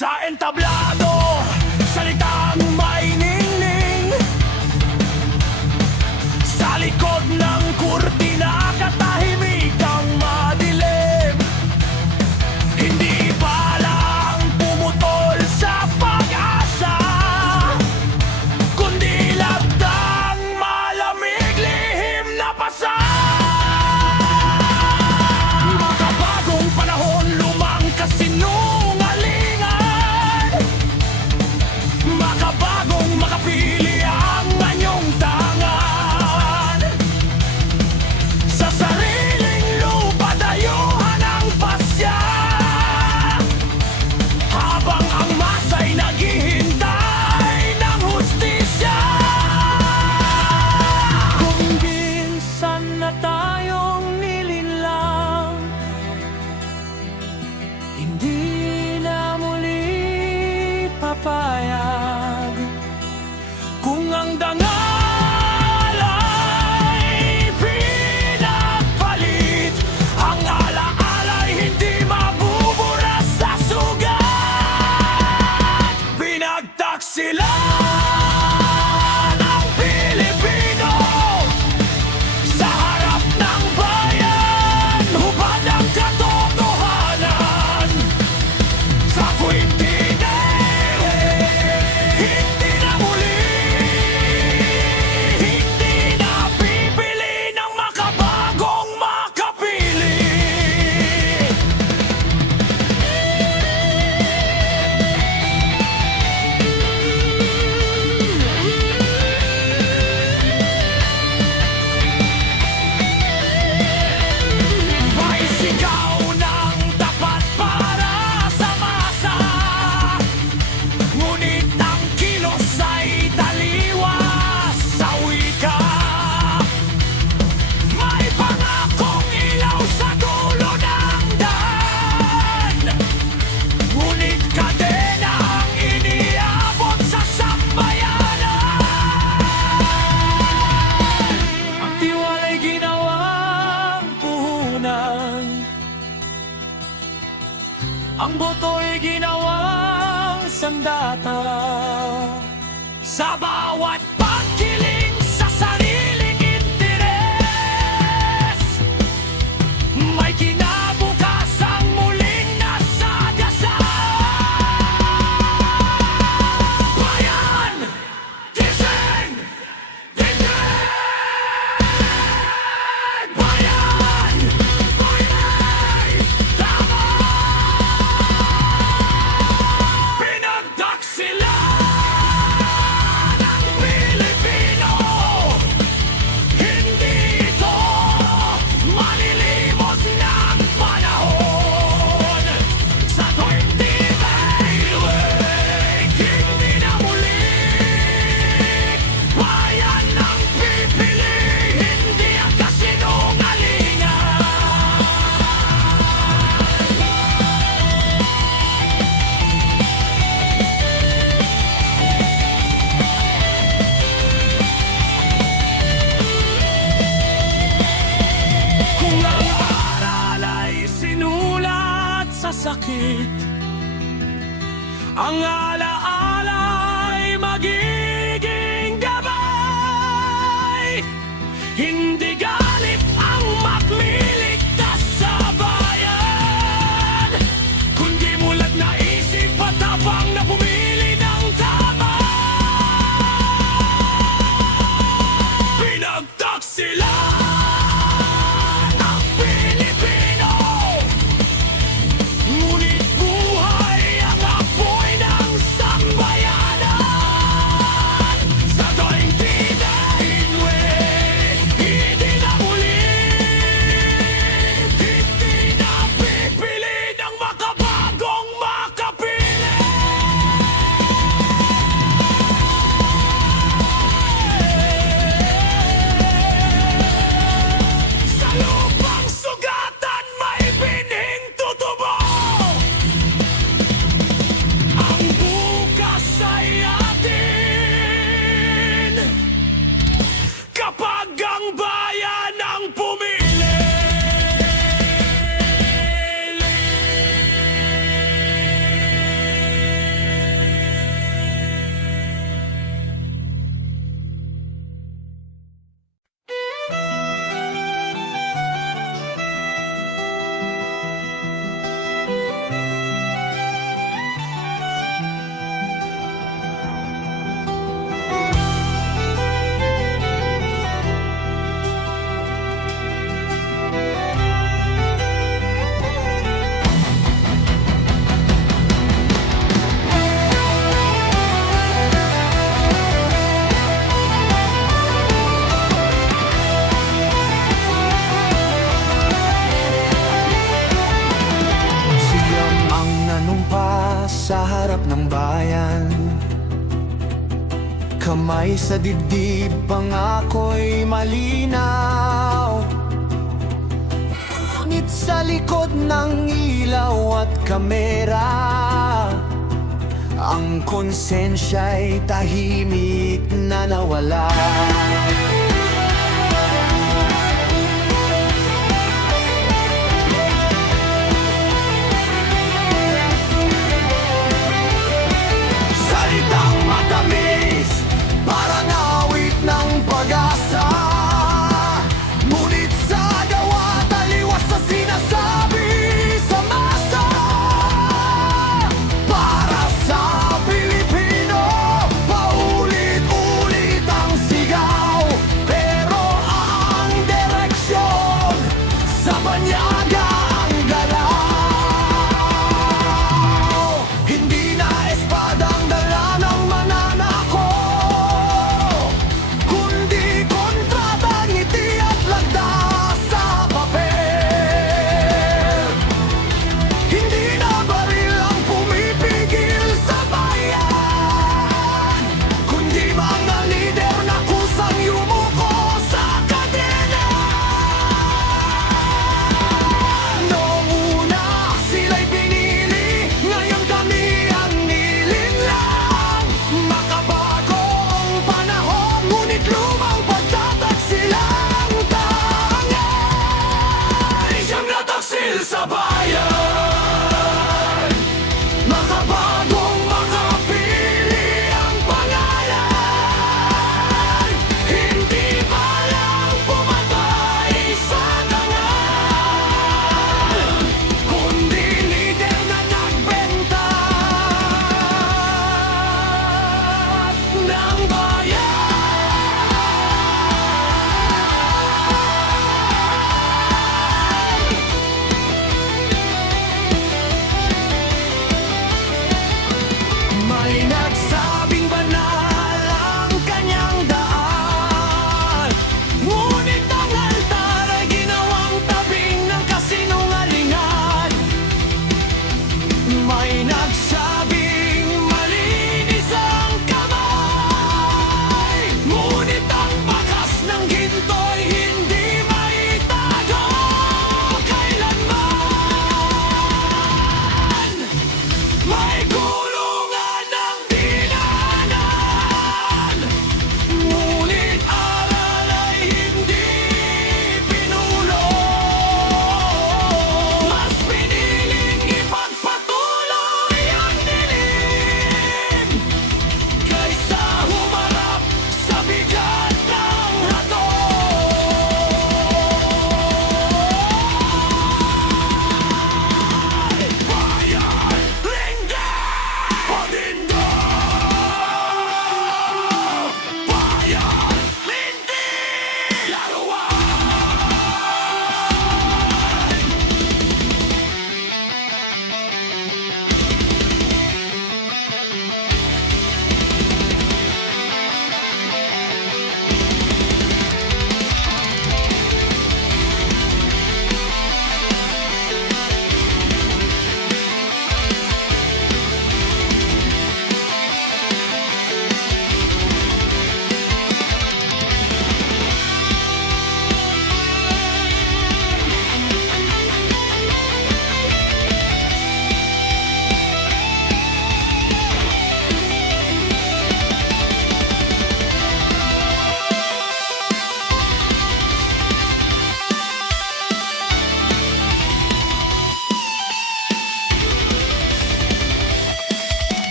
Sa entablado, salitang may ningning. Sa likod ng kurtina, katahimikang madilim. Hindi balang pumutol sa pag-asa, kundi labdang malamig, lihim na pasa. Makabagong panahon, lumang kasinungalingan. Makabagong makapili ang anyong tangan. Sa sariling lupa dayuhan ang pasya, habang ang masa'y naghihintay ng hustisya. Kung minsan na tayong nilinlang, hindi na muli papayag. Kung ang dangal ay pinagpalit, ang alaala'y hindi mabubura sa sugat. Pinagtaksilan ang Pilipino sa harap ng bayan, hubad ang katotohanan. Sa kwintineng, hindi na muli, hindi na pipili ng makabagong makapili. May sigaw ng tapat para sa masa, ngunit ang kilos ay taliwas sa wika. May pangakong ilaw sa dulo ng daan, ngunit kadena ang iniabot sa sambayanan. Ang tiwala'y ginawang puhunan, ang boto'y ginawang sandata. Sa bawat pagkiling sa sariling interes, may kinabukasang muling nasadyasan. Bayan! Gising! Dindig! Bayan! Bayan! Tama! Pinagtaksilan ang Pilipino, hindi ito malilimot ng panahon. Sa tuwing tibay, hindi na muli bayan ang pipili, hindi ang kasinungalingan. Kung ang aral ay sinulat sa sakit, ang alaala ay magiging gabay. Hindi galit ang magliligtas sa bayan, kundi mulat na isip at tapang na pumili ng tama. Pinagtaksilan Kamay sa dibdib, pangako'y malinaw. Ngunit sa likod ng ilaw at kamera, ang konsensya'y tahimik na nawala. Salitang matamis, parang awit ng pag-asa. Ngunit sa gawa, taliwas sa sinasabi sa masa. Para sa Pilipino, paulit-ulit ang sigaw. Pero ang direksyon, sa banyaga ang galaw. Hindi na espadang dala ng mananako, kundi kontrata, ngiti at lagda sa papel. Hindi na baril ang pumipigil sa bayan, kundi mga lider na kusang yumuko sa kadena. Noong una sila'y pinili, ngayon kami ang nilinlang. Makabago ang panahon, ngunit lumang pagtatak silang tangay. Siyang nataksil sa bayan, makabagong makapili ang pangalan. Hindi pa lang pumatay sa tangan, kundi lider na nagbenta ng bayan.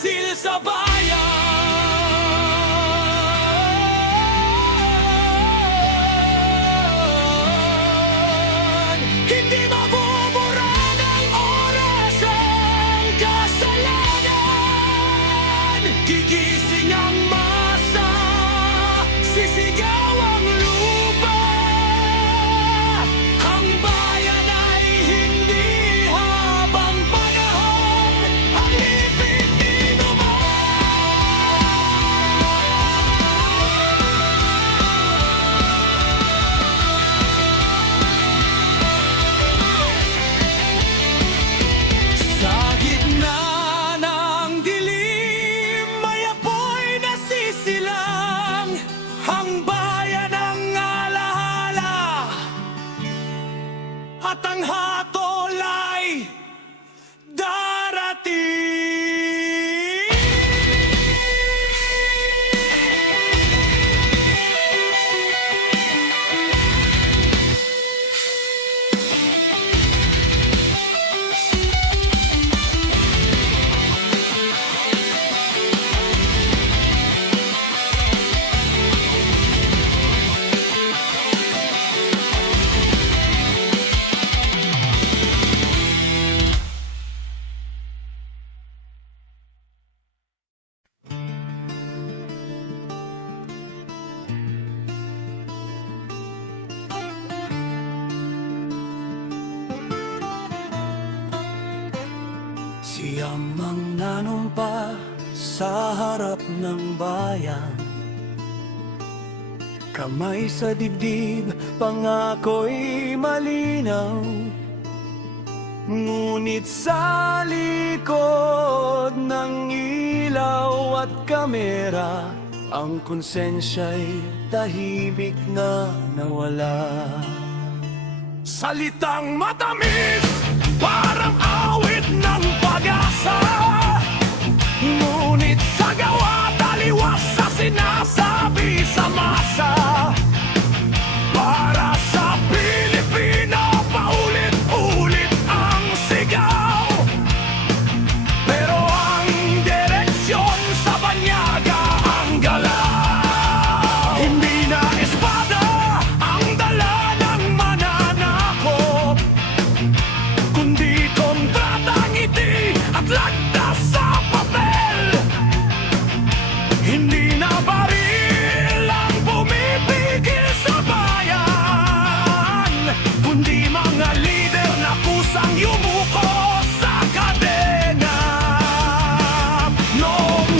taksil sa bayan. Hindi mabubura ng oras ang kasalanan. Gigising ang masa, sisigaw ang lupa. Ang bayan ay hindi habang panahon ang ipindinuman. Sa gitna ng dilim, may apoy na sisilang. Ang bayan ang alahala at ang hatol ay darating. Siyam ang nanumpa sa harap ng bayan. Kamay sa dibdib, pangako'y malinaw. Ngunit sa likod ng ilaw at kamera, ang konsensya'y tahimik na nawala. Salitang matamis, parang awit ng pag-asa. Ngunit sa gawa, taliwas sa sinasabi sa masa. Para sa Pilipino, paulit-ulit ang sigaw. Pero ang direksyon sa banyaga ang galaw. Hindi na espada ang dala ng mananakop, kundi kontratang ngiti at lagdas sa papel. Hindi na baril ang pumipigil sa bayan, kundi mga lider na kusang yumuko sa kadena. Noong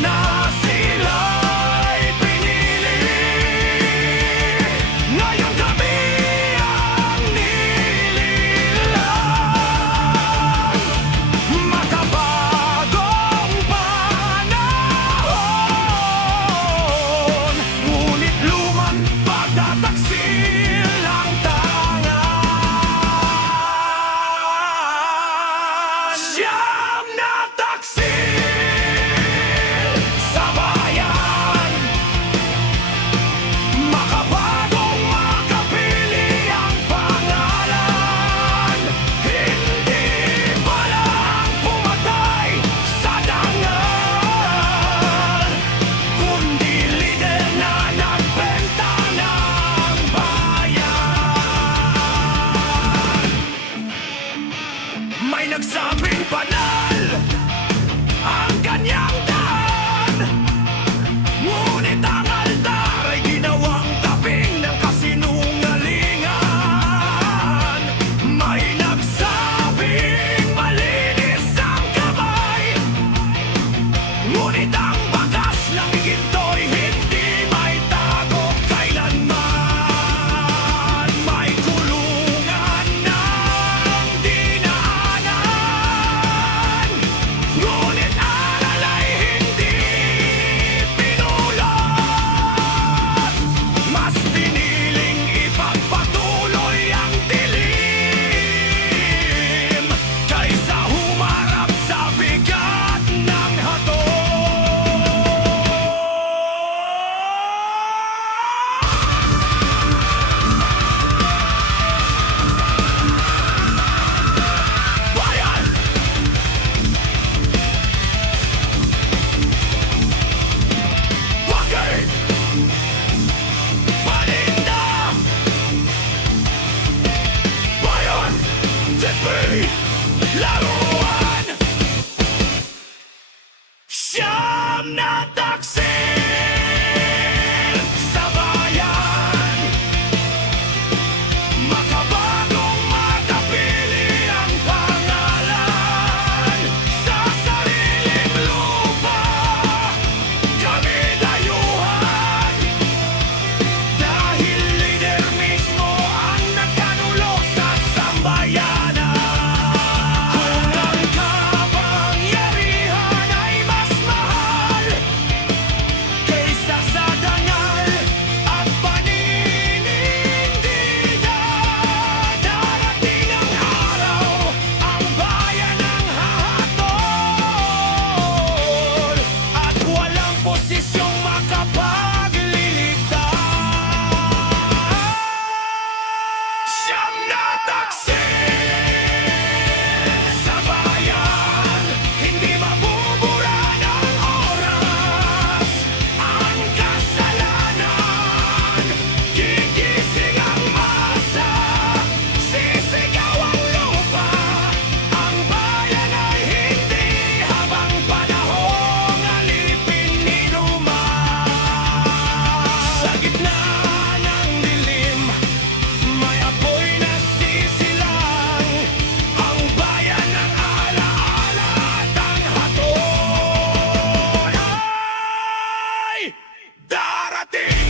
una sila'y pinili, ngayon kami ang nililang. Makabagong panahon, ngunit lumang pagtataksil ang tangan. Siyam na taksil sa bayan. Makabagong makapili ang pangalan. Hindi pa lang pumatay sa dangal, kundi lider na nagbenta ng bayan. May nagsabing banal ang kanyang daan, ngunit ang altar ay ginawang taping ng kasinungalingan. May nagsabing malinis ang kamay, ngunit ang bakas ng ginto'y hindi may tago kailanman. May kulungan ng dinaanan, ngunit aral ay hindi pinulot. Mas piniling ipagpatuloy ang dilim kaysa humarap sa bigat ng hatol. Siyam na taksil sa bayan, makabagong makapili ang pangalan sa sariling lupa. Kami dayuhan dahil lider mismo ang nagkanulo sa sambayanan. Kung ang kapangyarihan ay mas mahal kaysa sa dangal at paninindigan, darating ang araw ang bayan ang hahatol at walang posisyong makapagliligtas. Siyam na taksil sa bayan, hindi mabubura ng oras ang kasalanan. Gigising ang masa, sisigaw ang lupa, ang bayan ay hindi habang panahong alipin nilumas. Sa gitna ng dilim, may apoy na sisilang, ang bayan ang alaala at ang hatol ay darating.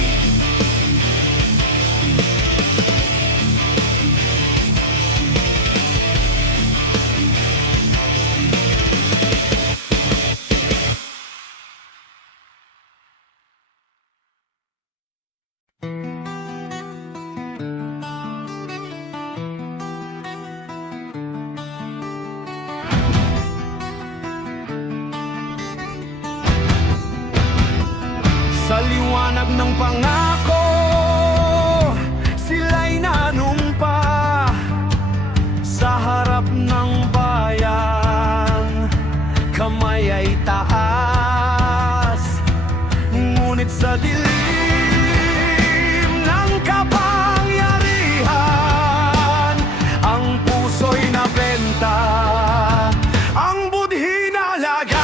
Sa liwanag ng pangako, sila'y nanumpa sa harap ng bayan. Kamay ay taas, ngunit sa dilim ng kapangyarihan, ang puso'y nabenta, ang budhi na lagas.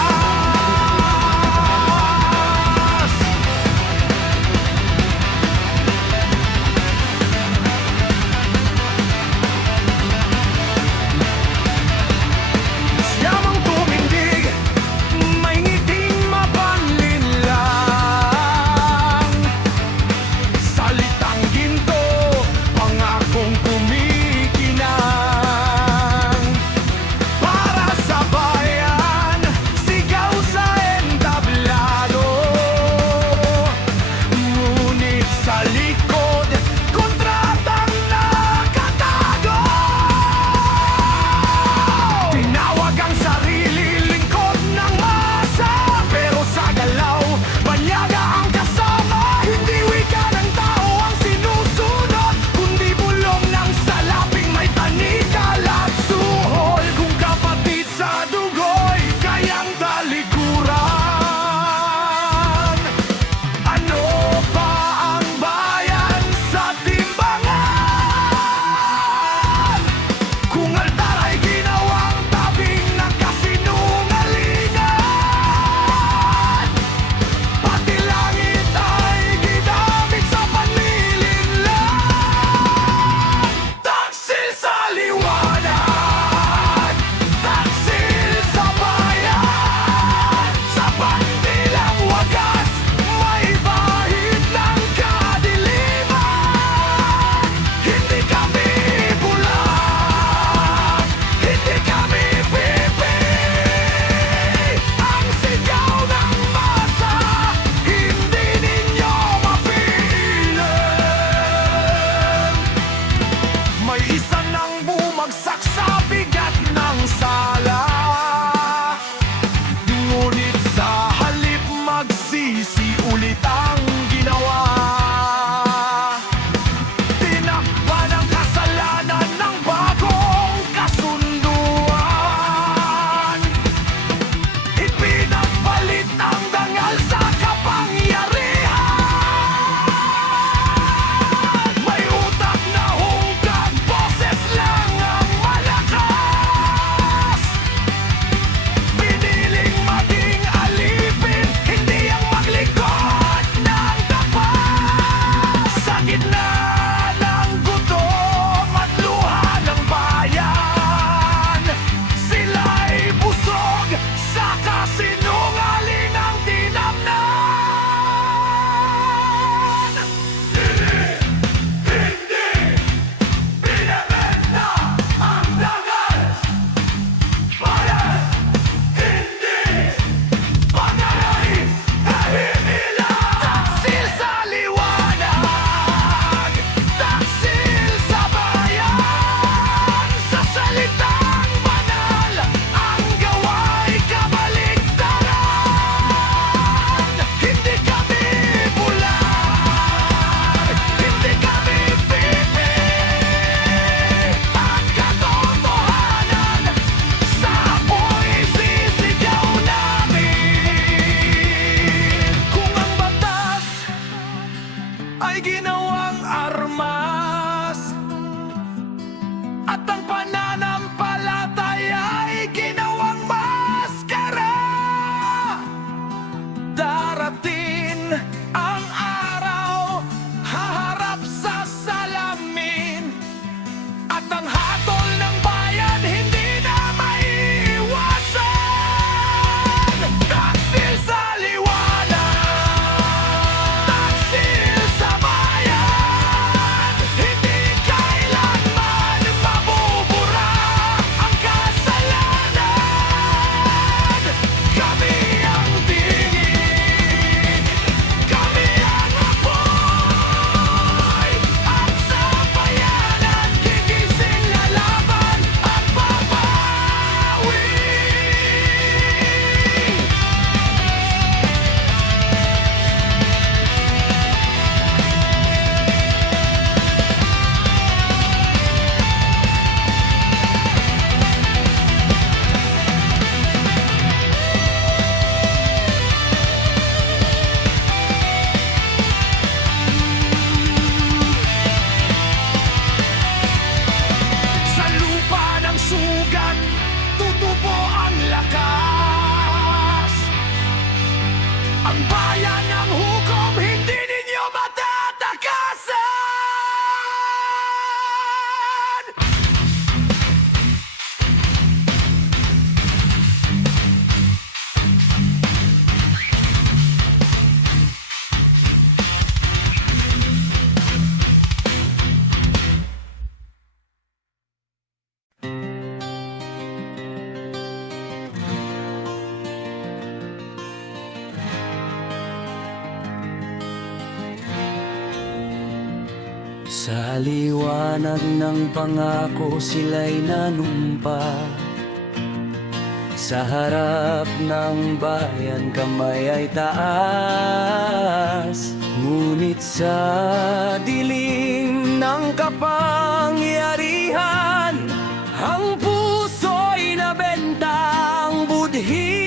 ang araw, haharap sa salamin. At ang hatol ng bayan hindi na maiiwasan. Taksil sa liwanag, taksil sa bayan. Hindi kailanman mabubura ang kasalanan. Kami ang tingin, kami ang apoy. Ang sabayanan gigising lalaban at babawi. Sa lupa ng sugat, tutubo ang lakas. Ang bayan ng hukom, hindi ninyo matatakasan. Sa liwanag ng pangako sila'y nanumpa. Sa harap ng bayan kamay ay taas. Ngunit sa dilim ng kapangyarihan, ang puso'y nabentang budhi.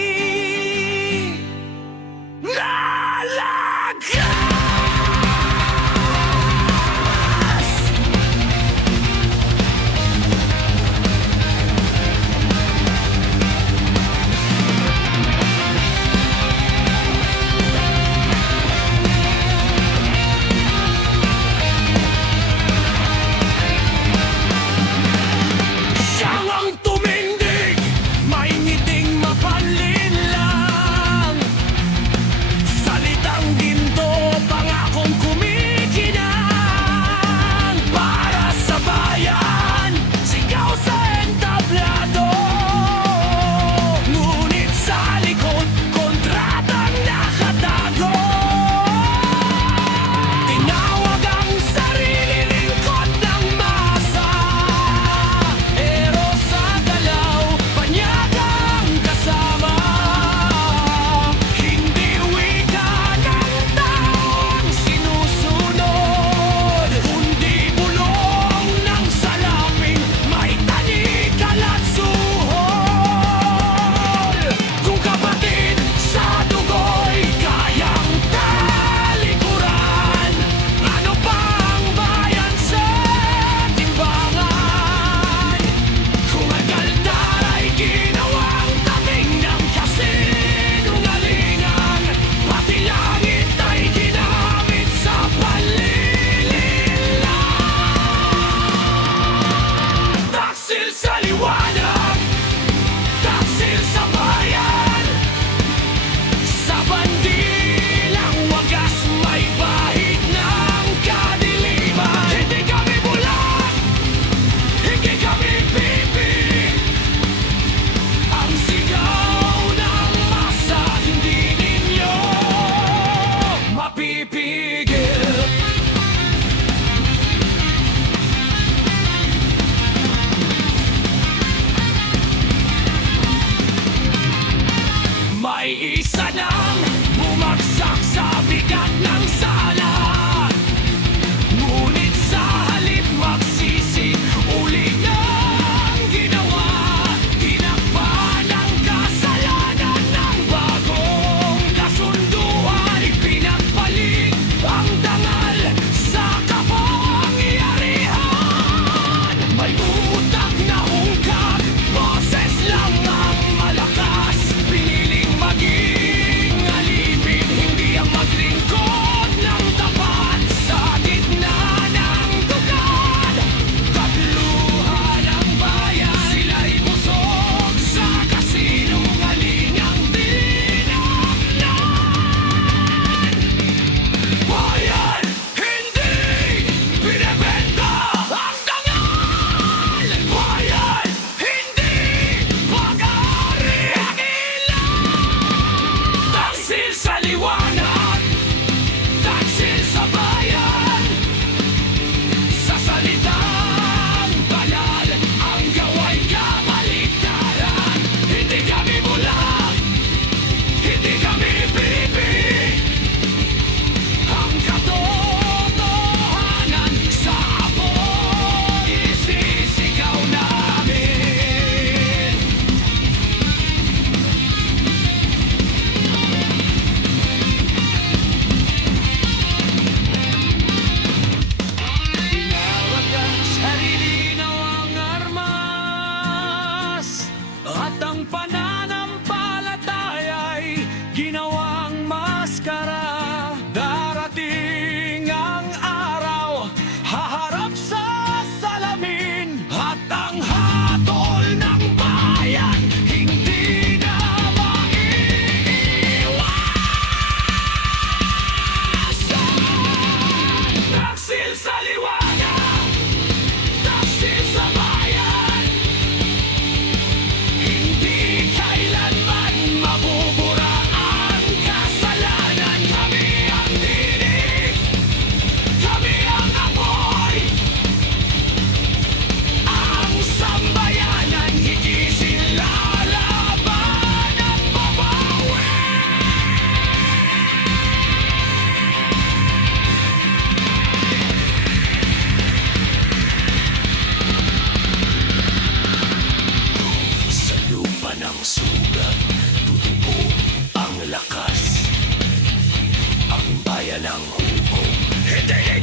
Siyang ang tumindig, may ngiting mapanlinlang. Salitang maskara. Darating ang araw, haharap sa salamin, at ang hatol ng bayan hindi na maiiwasan. Taksil sa liwanag, taksil sa bayan, hindi kailanman mabubura ang kasalanan. Kami ang tinig, kami ang apoy, ang sambayanan, higisin, lalaban at babawi. Sa lupa ng sugat, tutubo ang lakas. Ang bayan ng hukom, hindi